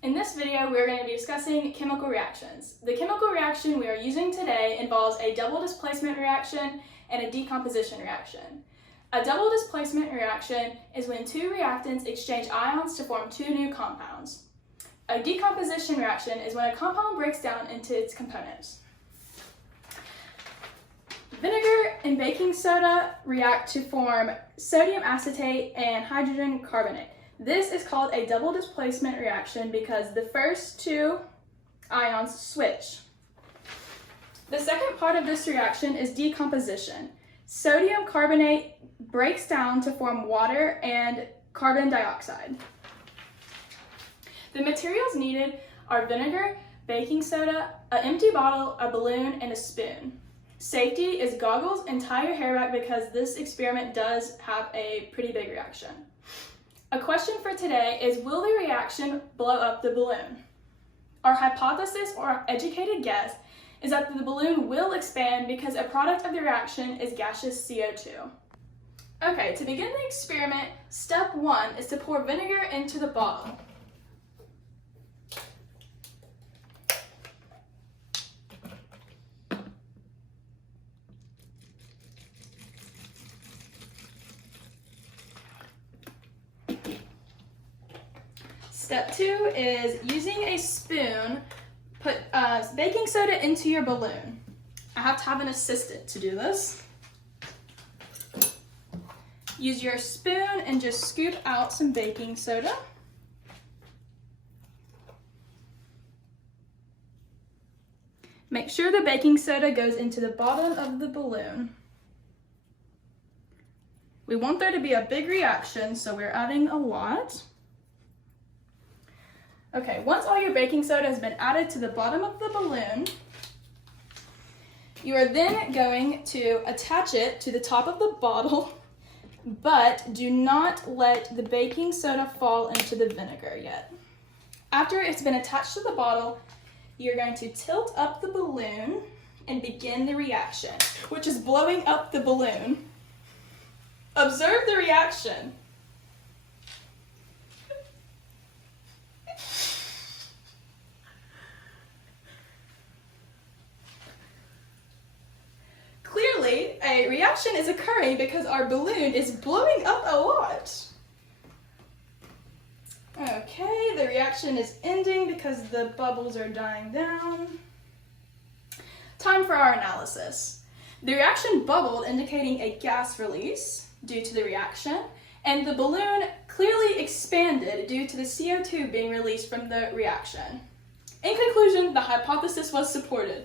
In this video, we're going to be discussing chemical reactions. The chemical reaction we are using today involves a double displacement reaction and a decomposition reaction. A double displacement reaction is when two reactants exchange ions to form two new compounds. A decomposition reaction is when a compound breaks down into its components. Vinegar and baking soda react to form sodium acetate and hydrogen carbonate. This is called a double displacement reaction because the first two ions switch. The second part of this reaction is decomposition. Sodium carbonate breaks down to form water and carbon dioxide. The materials needed are vinegar, baking soda, an empty bottle, a balloon, and a spoon. Safety is goggles and tie your hair back because this experiment does have a pretty big reaction. A question for today is, will the reaction blow up the balloon? Our hypothesis or educated guess is that the balloon will expand because a product of the reaction is gaseous CO2. Okay, to begin the experiment, step 1 is to pour vinegar into the bottle. Step 2 is using a spoon, put baking soda into your balloon. I have to have an assistant to do this. Use your spoon and just scoop out some baking soda. Make sure the baking soda goes into the bottom of the balloon. We want there to be a big reaction, so we're adding a lot. Okay, once all your baking soda has been added to the bottom of the balloon, you are then going to attach it to the top of the bottle, but do not let the baking soda fall into the vinegar yet. After it's been attached to the bottle, you're going to tilt up the balloon and begin the reaction, which is blowing up the balloon. Observe the reaction. Clearly, a reaction is occurring because our balloon is blowing up a lot. Okay, the reaction is ending because the bubbles are dying down. Time for our analysis. The reaction bubbled, indicating a gas release due to the reaction, and the balloon clearly expanded due to the CO2 being released from the reaction. In conclusion, the hypothesis was supported.